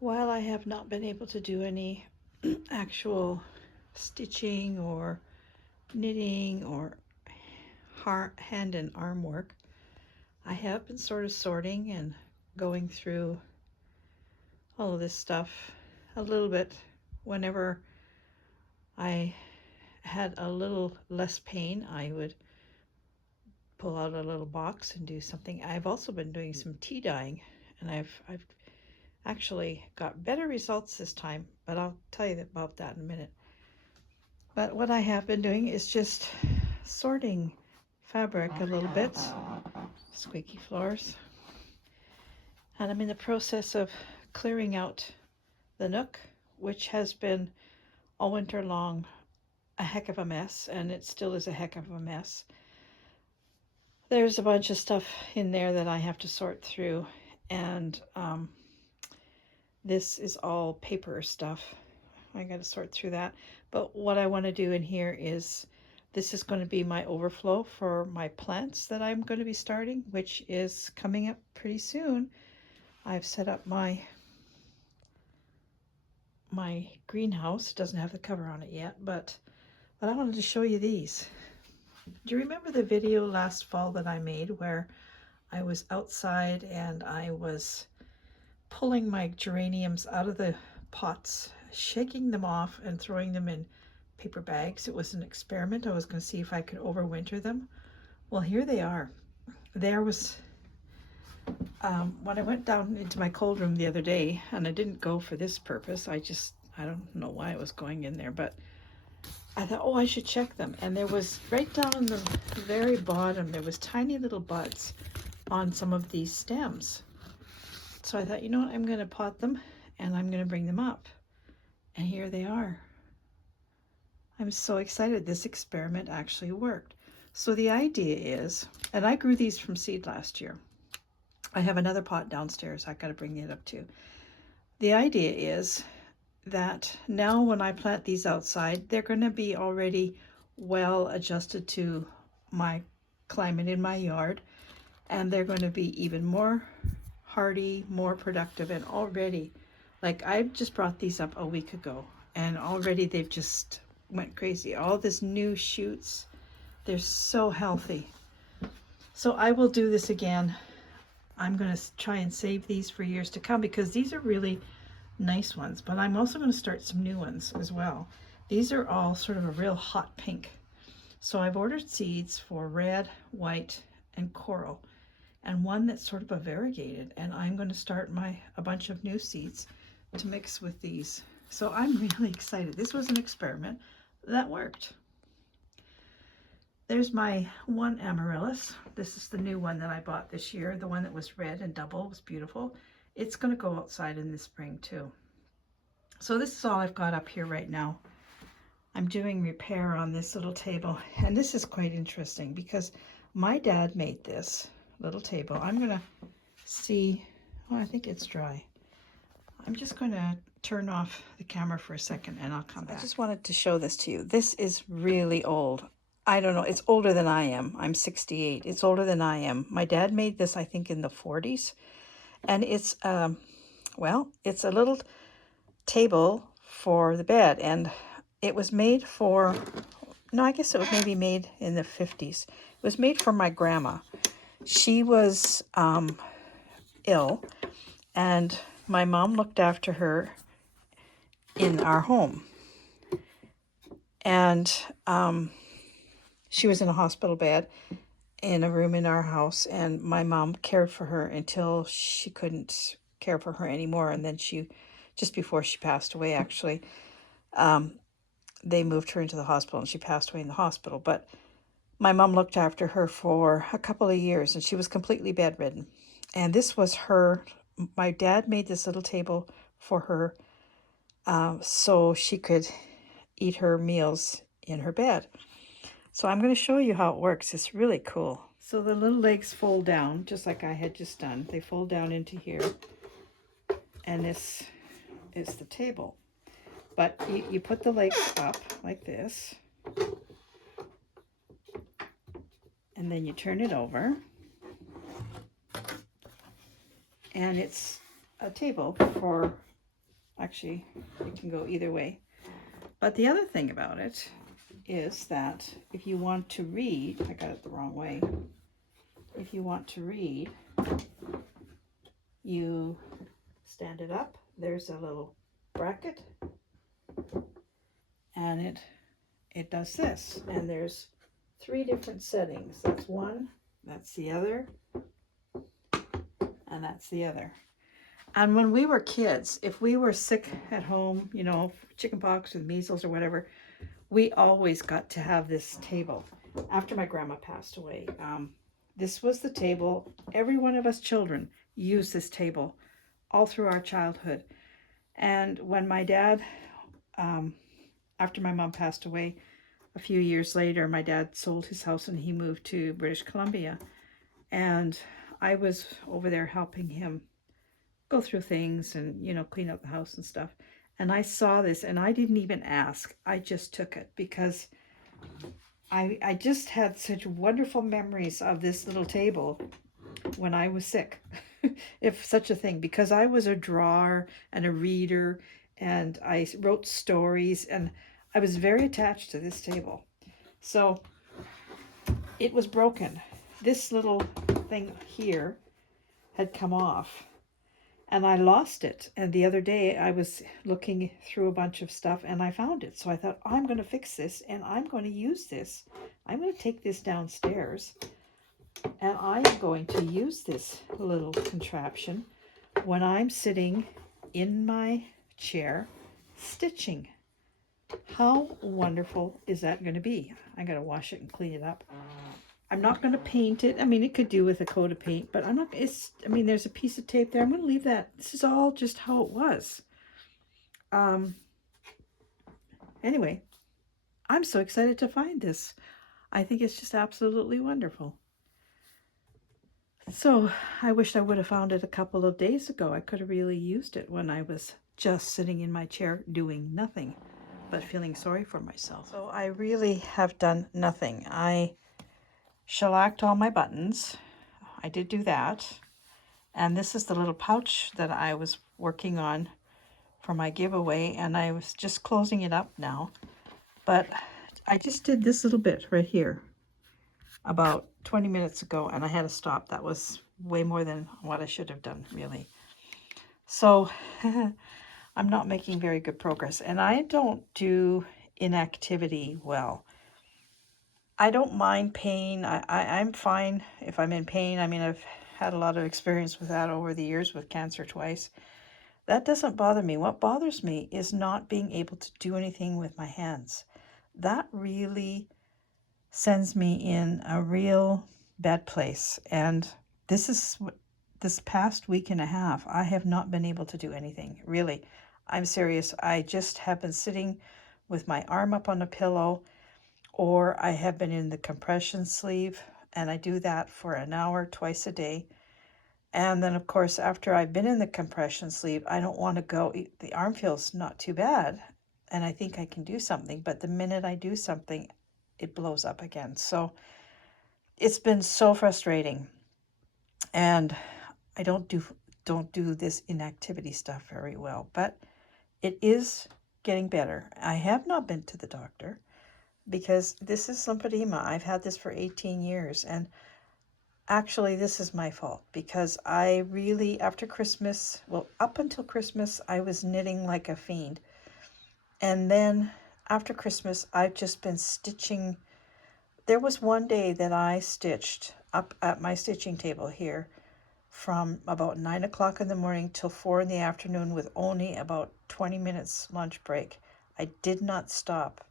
While I have not been able to do any actual stitching or knitting or hand and arm work, I have been sort of sorting and going through all of this stuff a little bit whenever I had a little less pain. I would pull out a little box and do something. I've also been doing some tea dyeing, and I've actually got better results this time, but I'll tell you about that in a minute. But what I have been doing is just sorting fabric a little bit. Squeaky floors. And I'm in the process of clearing out the nook, which has been all winter long a heck of a mess, and it still is a heck of a mess. There's a bunch of stuff in there that I have to sort through, and this is all paper stuff. I got to sort through that. But what I want to do in here is, this is going to be my overflow for my plants that I'm going to be starting, which is coming up pretty soon. I've set up my greenhouse. It doesn't have the cover on it yet, but I wanted to show you these. Do you remember the video last fall that I made where I was outside and I was pulling my geraniums out of the pots, shaking them off and throwing them in paper bags? It was an experiment. I was going to see if I could overwinter them. Well, here they are. There was, when I went down into my cold room the other day, and I didn't go for this purpose, I don't know why I was going in there, but I thought, oh, I should check them. And there was, right down on the very bottom, there was tiny little buds on some of these stems. So I thought, you know what, I'm going to pot them and I'm going to bring them up. And here they are. I'm so excited. This experiment actually worked. So the idea is, and I grew these from seed last year. I have another pot downstairs. I got to bring it up too. The idea is that now when I plant these outside, they're going to be already well adjusted to my climate in my yard, and they're going to be even more hardy, more productive, and already, like, I just brought these up a week ago and already they've just went crazy. All this new shoots, they're so healthy. So I will do this again. I'm going to try and save these for years to come because these are really nice ones, but I'm also going to start some new ones as well. These are all sort of a real hot pink. So I've ordered seeds for red, white, and coral, and one that's sort of a variegated, and I'm going to start a bunch of new seeds to mix with these. So I'm really excited. This was an experiment that worked. There's my one amaryllis. This is the new one that I bought this year. The one that was red and double was beautiful. It's going to go outside in the spring too. So this is all I've got up here right now. I'm doing repair on this little table, and this is quite interesting because my dad made this little table. I'm going to see, oh, I think it's dry. I'm just going to turn off the camera for a second and I'll come back. I just wanted to show this to you. This is really old. I don't know, it's older than I am. I'm 68. It's older than I am. My dad made this, I think, in the 40s. And it's, well, it's a little table for the bed. And it was made for, no, I guess it was maybe made in the 50s. It was made for my grandma. She was ill, and my mom looked after her in our home. And she was in a hospital bed in a room in our house, and my mom cared for her until she couldn't care for her anymore. And then just before she passed away, actually, they moved her into the hospital and she passed away in the hospital. But my mom looked after her for a couple of years and she was completely bedridden. And this was my dad made this little table for her so she could eat her meals in her bed. So I'm going to show you how it works. It's really cool. So the little legs fold down, just like I had just done. They fold down into here. And this is the table. But you put the legs up like this. And then you turn it over. And it's a table for Actually, it can go either way. But the other thing about it is that if you want to read, I got it the wrong way. If you want to read, you stand it up. There's a little bracket, and it does this. And there's 3 different settings. That's one, that's the other, and that's the other. And when we were kids, if we were sick at home, you know, chickenpox or measles or whatever, we always got to have this table. After my grandma passed away, this was the table. Every one of us children used this table all through our childhood. And when my dad, after my mom passed away, a few years later, my dad sold his house and he moved to British Columbia. And I was over there helping him go through things and, you know, clean up the house and stuff. And I saw this and I didn't even ask. I just took it because I just had such wonderful memories of this little table when I was sick, if such a thing, because I was a drawer and a reader and I wrote stories and I was very attached to this table. So it was broken. This little thing here had come off and I lost it. And the other day I was looking through a bunch of stuff and I found it. So I thought, I'm going to fix this and I'm going to use this. I'm going to take this downstairs and I'm going to use this little contraption when I'm sitting in my chair stitching. How wonderful is that going to be? I'm going to wash it and clean it up. I'm not going to paint it. I mean, it could do with a coat of paint, but I'm not, I mean, there's a piece of tape there. I'm going to leave that. This is all just how it was. Anyway, I'm so excited to find this. I think it's just absolutely wonderful. So I wished I would have found it a couple of days ago. I could have really used it when I was just sitting in my chair doing nothing, but feeling sorry for myself. So I really have done nothing. I shellacked all my buttons. I did do that. And this is the little pouch that I was working on for my giveaway, and I was just closing it up now. But I just did this little bit right here about 20 minutes ago, and I had to stop. That was way more than what I should have done, really. So I'm not making very good progress, and I don't do inactivity well. I don't mind pain. I'm fine if I'm in pain. I mean, I've had a lot of experience with that over the years with cancer twice. That doesn't bother me. What bothers me is not being able to do anything with my hands. That really sends me in a real bad place. And this past week and a half, I have not been able to do anything, really. I'm serious. I just have been sitting with my arm up on a pillow, or I have been in the compression sleeve, and I do that for an hour twice a day. And then, of course, after I've been in the compression sleeve, I don't want to go. The arm feels not too bad, and I think I can do something. But the minute I do something, it blows up again. So it's been so frustrating. And I don't do this inactivity stuff very well, but it is getting better. I have not been to the doctor because this is lymphedema. I've had this for 18 years, and actually, this is my fault because I really, after Christmas, well, up until Christmas, I was knitting like a fiend. And then after Christmas, I've just been stitching. There was one day that I stitched up at my stitching table here from about 9 o'clock in the morning till 4 in the afternoon with only about 20 minutes lunch break. I did not stop.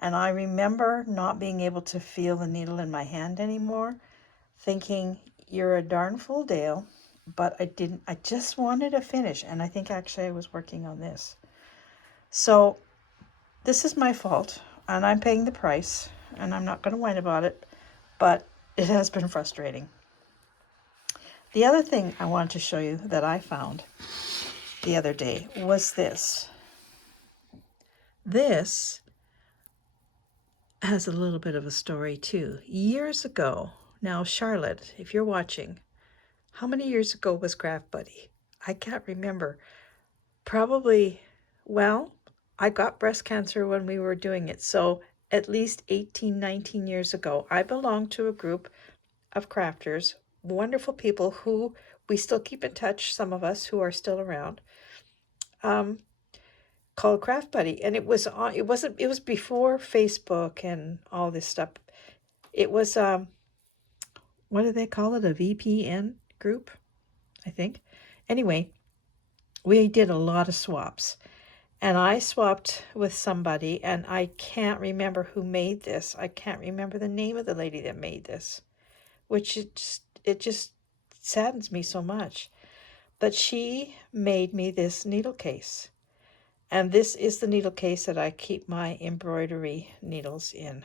And I remember not being able to feel the needle in my hand anymore, thinking, you're a darn fool, Dale, but I just wanted to finish, and I think actually I was working on this. So this is my fault, and I'm paying the price, and I'm not going to whine about it, but it has been frustrating. The other thing I wanted to show you that I found the other day was this. This has a little bit of a story too. Years ago, now Charlotte, if you're watching, how many years ago was Craft Buddy? I can't remember, probably, well, I got breast cancer when we were doing it. So at least 18, 19 years ago, I belonged to a group of crafters, wonderful people who we still keep in touch, some of us who are still around, called Craft Buddy. And it was on, it was before Facebook and all this stuff. It was, what do they call it? A VPN group, I think. Anyway, we did a lot of swaps. And I swapped with somebody, and I can't remember who made this. I can't remember the name of the lady that made this, which it just saddens me so much. But she made me this needle case. And this is the needle case that I keep my embroidery needles in.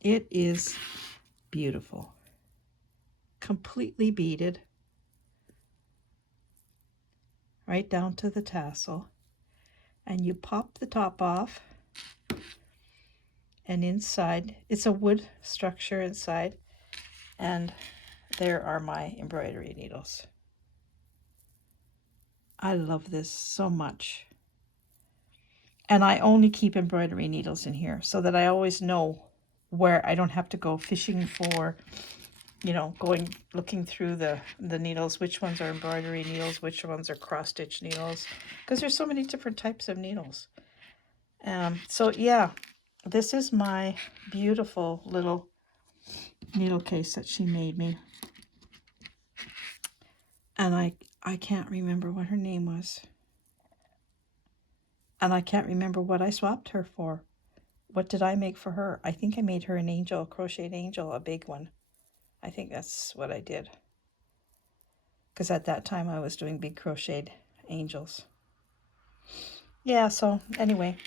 It is beautiful. Completely beaded. Right down to the tassel. And you pop the top off. And inside, it's a wood structure inside. And there are my embroidery needles. I love this so much. And I only keep embroidery needles in here so that I always know where I don't have to go fishing for, you know, looking through the needles, which ones are embroidery needles, which ones are cross-stitch needles, because there's so many different types of needles. So yeah, this is my beautiful little needle case that she made me. And I can't remember what her name was. And I can't remember what I swapped her for. What did I make for her? I think I made her an angel, a crocheted angel, a big one. I think that's what I did. Because at that time I was doing big crocheted angels. Yeah, so anyway,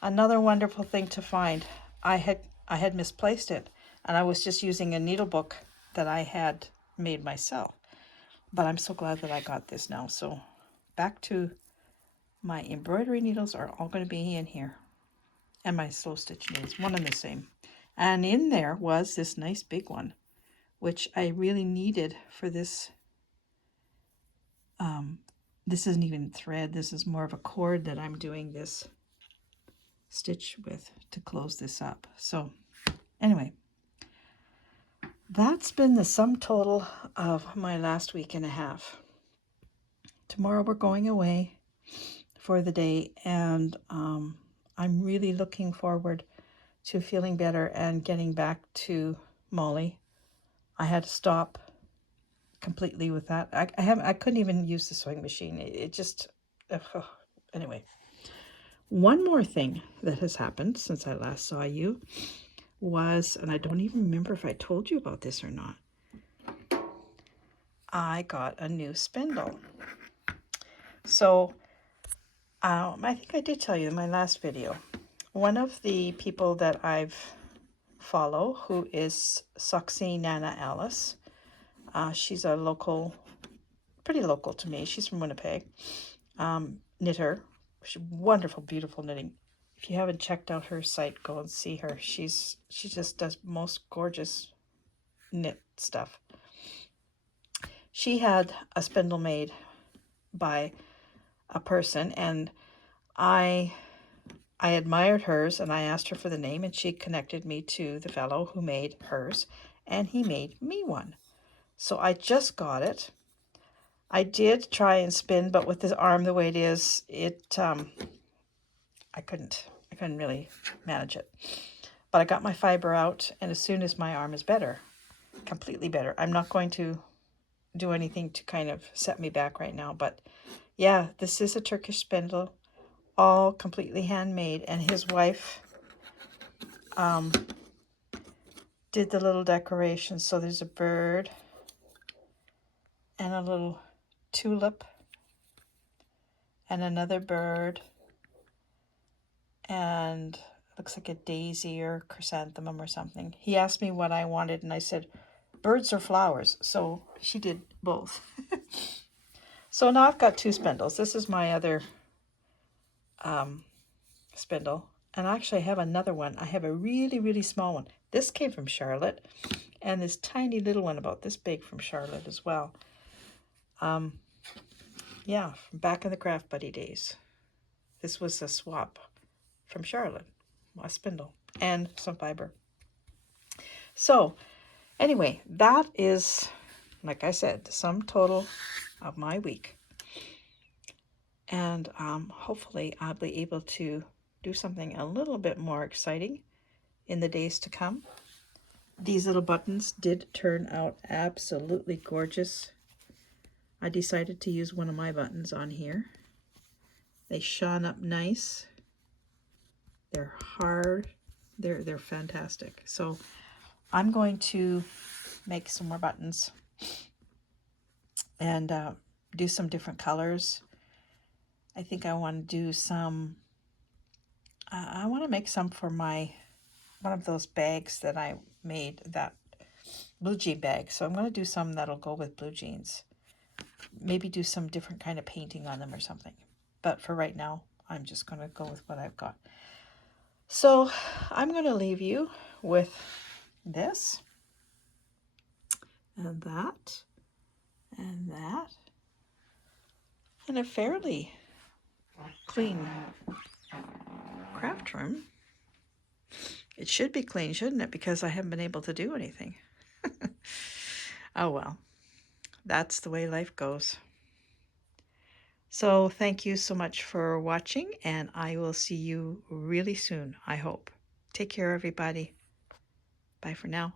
another wonderful thing to find. I had misplaced it, and I was just using a needle book that I had made myself. But I'm so glad that I got this now. So back to my embroidery needles are all going to be in here. And my slow stitch needles, one and the same. And in there was this nice big one, which I really needed for this. This isn't even thread. This is more of a cord that I'm doing this stitch with to close this up. So anyway, that's been the sum total of my last week and a half. Tomorrow we're going away for the day, and I'm really looking forward to feeling better and getting back to Molly. I had to stop completely with that. I couldn't even use the sewing machine. It just anyway. One more thing that has happened since I last saw you was, and I don't even remember if I told you about this or not, I got a new spindle. So I think I did tell you in my last video. One of the people that I've follow, who is Soxy Nana Alice, she's a local, pretty local to me. She's from Winnipeg. Knitter. She's wonderful, beautiful knitting. If you haven't checked out her site, go and see her. She just does most gorgeous knit stuff. She had a spindle made by a person, and I admired hers, and I asked her for the name, and she connected me to the fellow who made hers, and he made me one. So I just got it. I did try and spin, but with this arm the way it is, I couldn't really manage it. But I got my fiber out, and as soon as my arm is better, completely better, I'm not going to do anything to kind of set me back right now. But yeah, this is a Turkish spindle, all completely handmade, and his wife did the little decorations. So there's a bird and a little tulip and another bird, and looks like a daisy or chrysanthemum or something. He asked me what I wanted, and I said birds or flowers, so she did both. So now I've got two spindles. This is my other spindle, and actually I have another one. I have a really, really small one. This came from Charlotte, and this tiny little one about this big from Charlotte as well. Yeah, from back in the Craft Buddy days. This was a swap from Charlotte, a spindle, and some fiber. So anyway, that is, like I said, the sum total of my week. And hopefully I'll be able to do something a little bit more exciting in the days to come. These little buttons did turn out absolutely gorgeous. I decided to use one of my buttons on here. They shone up nice. They're hard. They're fantastic. So I'm going to make some more buttons and do some different colors. I think I want to do some, I want to make some for my, one of those bags that I made, that blue jean bag. So I'm going to do some that'll go with blue jeans. Maybe do some different kind of painting on them or something. But for right now, I'm just going to go with what I've got. So I'm going to leave you with this and that and that and a fairly clean craft room. It should be clean, shouldn't it? Because I haven't been able to do anything. Oh well, that's the way life goes. So thank you so much for watching, and I will see you really soon, I hope. Take care, everybody. Bye for now.